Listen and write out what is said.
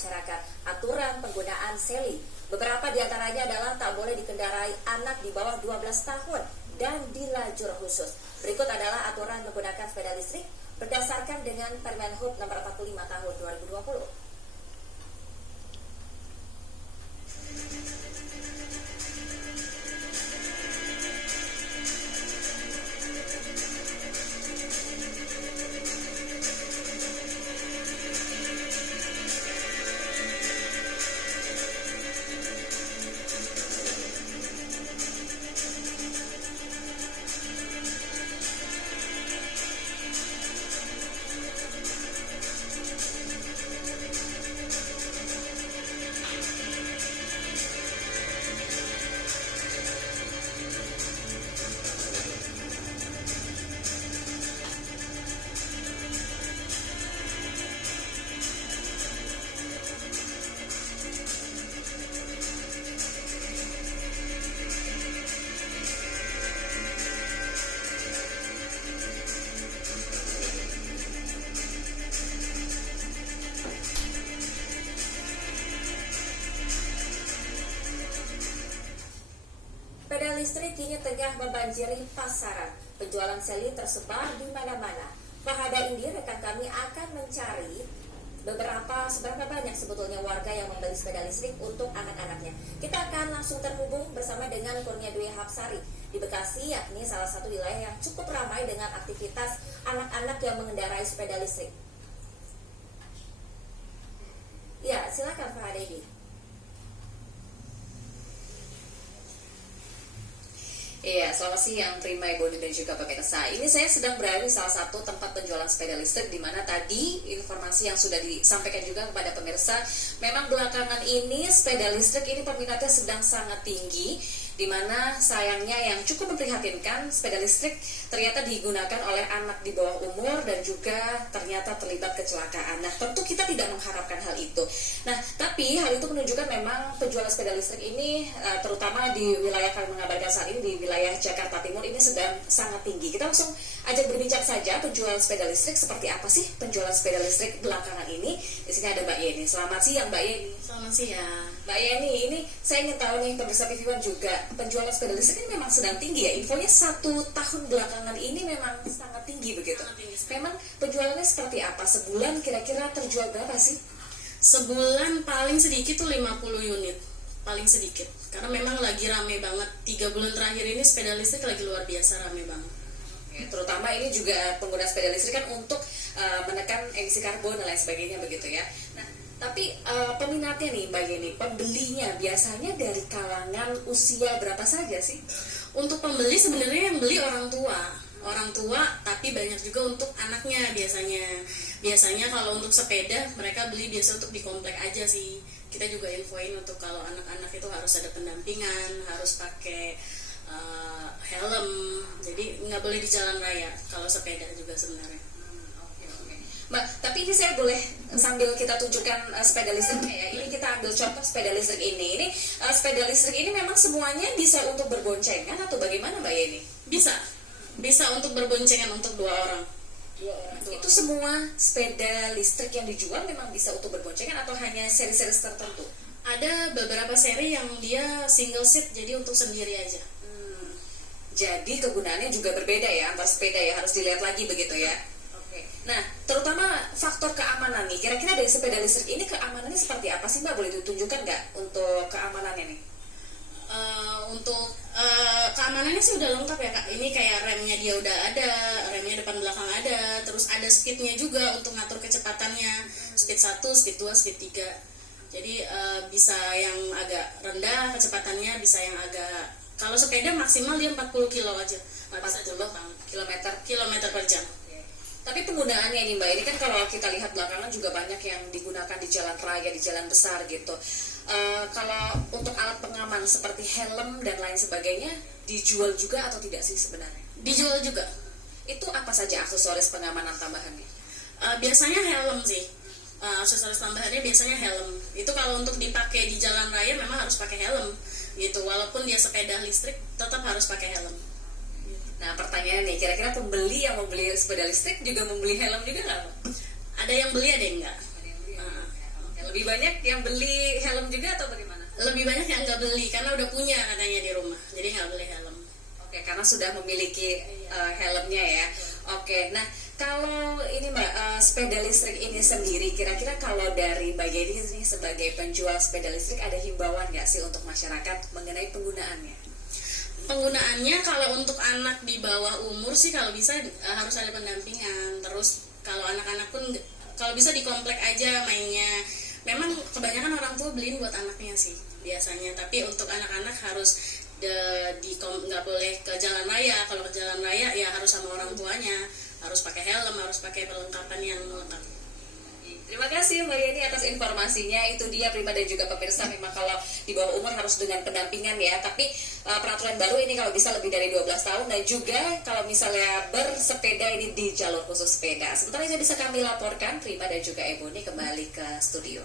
masyarakat aturan penggunaan seli. Beberapa diantaranya adalah tak boleh dikendarai anak di bawah 12 tahun dan di lajur khusus. Berikut adalah aturan menggunakan sepeda listrik berdasarkan dengan Permen Hub nomor 45 tahun 2020. Sepeda listrik kini tengah membanjiri pasaran. Penjualan seli tersebar di mana-mana. Pada ini rekan kami akan mencari seberapa banyak sebetulnya warga yang membeli sepeda listrik untuk anak-anaknya. Kita akan langsung terhubung bersama dengan Kurnia Dwi Hapsari di Bekasi, yakni salah satu wilayah yang cukup ramai dengan aktivitas anak-anak yang mengendarai sepeda listrik. Ya, silakan Pak Dedi. Iya, selamat siang Prima, Ibu dan juga pemirsa. Ini saya sedang berada di salah satu tempat penjualan sepeda listrik di mana tadi informasi yang sudah disampaikan juga kepada pemirsa, memang belakangan ini sepeda listrik ini peminatnya sedang sangat tinggi, di mana sayangnya yang cukup memprihatinkan, sepeda listrik ternyata digunakan oleh anak di bawah umur dan juga ternyata terlibat kecelakaan. Nah, tentu kita tidak mengharapkan hal itu. Nah, tapi hal itu menunjukkan memang penjualan sepeda listrik ini terutama di wilayah kami mengabarkan saat ini di wilayah Jakarta Timur ini sedang sangat tinggi. Kita langsung ajak berbincang saja penjualan sepeda listrik seperti apa sih penjualan sepeda listrik belakangan ini. Di sini ada Mbak Yeni. Selamat siang Mbak Yeni. Selamat siang. Mbak Yeni, ini saya ingin tahu nih pemirsa TV One juga, penjualan sepeda listrik ini memang sedang tinggi ya. Infonya 1 tahun belakangan ini memang sangat tinggi begitu. Sangat tinggi. Memang penjualannya seperti apa? Sebulan kira-kira terjual berapa sih? Sebulan paling sedikit tuh 50 unit. Paling sedikit. Karena memang lagi rame banget. 3 bulan terakhir ini sepeda listrik lagi luar biasa rame banget. Ya, terutama ini juga pengguna sepeda listrik kan untuk menekan emisi karbon dan lain sebagainya begitu ya. Nah, tapi peminatnya nih Mbak Yeni, pembelinya biasanya dari kalangan usia berapa saja sih? Untuk pembeli sebenarnya yang beli orang tua, tapi banyak juga untuk anaknya biasanya. Biasanya kalau untuk sepeda mereka beli biasa untuk di komplek aja sih. Kita juga infoin untuk kalau anak-anak itu harus ada pendampingan, harus pakai helm, jadi nggak boleh di jalan raya kalau sepeda juga sebenarnya. Mbak, tapi ini saya boleh sambil kita tunjukkan sepeda listriknya ya. Ini kita ambil contoh sepeda listrik ini. Ini sepeda listrik ini memang semuanya bisa untuk berboncengan atau bagaimana Mbak Yeni? Bisa untuk berboncengan untuk 2 orang. Itu semua sepeda listrik yang dijual memang bisa untuk berboncengan atau hanya seri-seri tertentu? Ada beberapa seri yang dia single seat, jadi untuk sendiri aja. Jadi kegunaannya juga berbeda ya antar sepeda ya, harus dilihat lagi begitu ya. Nah, terutama faktor keamanan nih. Kira-kira dari sepeda listrik ini keamanannya seperti apa sih Mbak? Boleh ditunjukkan nggak untuk keamanannya nih? Untuk keamanannya sih udah lengkap ya Kak. Ini kayak remnya dia udah ada, remnya depan belakang ada, terus ada speednya juga untuk ngatur kecepatannya. Speed 1, speed 2, speed 3. Jadi bisa yang agak rendah kecepatannya, bisa yang agak, kalau sepeda maksimal dia 40 kilo aja. 40 kilometer per jam. Tapi penggunaannya nih Mbak, ini kan kalau kita lihat belakangan juga banyak yang digunakan di jalan raya, di jalan besar gitu. Kalau untuk alat pengaman seperti helm dan lain sebagainya, dijual juga atau tidak sih sebenarnya? Dijual juga. Itu apa saja aksesoris pengamanan tambahannya? Biasanya helm sih. Aksesoris tambahannya biasanya helm. Itu kalau untuk dipakai di jalan raya memang harus pakai helm gitu. Walaupun dia sepeda listrik tetap harus pakai helm. Nah, pertanyaannya nih, kira-kira pembeli yang membeli sepeda listrik juga membeli helm juga nggak? Ada yang beli, ada yang enggak. Helm Lebih banyak yang beli helm juga atau bagaimana? Lebih banyak yang nggak beli karena udah punya katanya di rumah, jadi nggak beli helm. Oke, karena sudah memiliki helmnya ya. Oke, nah kalau ini Mbak, sepeda listrik ini sendiri, kira-kira kalau dari Mbak Gedi ini sebagai penjual sepeda listrik ada himbauan nggak sih untuk masyarakat mengenai penggunaannya? Penggunaannya kalau untuk anak di bawah umur sih kalau bisa harus ada pendampingan. Terus kalau anak-anak pun kalau bisa di komplek aja mainnya. Memang kebanyakan orang tua beliin buat anaknya sih biasanya, tapi untuk anak-anak harus nggak boleh ke jalan raya. Kalau ke jalan raya ya harus sama orang tuanya, harus pakai helm, harus pakai perlengkapan yang lengkap. Terima kasih Mbak Yeni atas informasinya. Itu dia Prima dan juga pemirsa, memang kalau di bawah umur harus dengan pendampingan ya. Tapi peraturan baru ini kalau bisa lebih dari 12 tahun, dan juga kalau misalnya bersepeda ini di jalur khusus sepeda. Sementara itu bisa kami laporkan Prima dan juga Ebony kembali ke studio.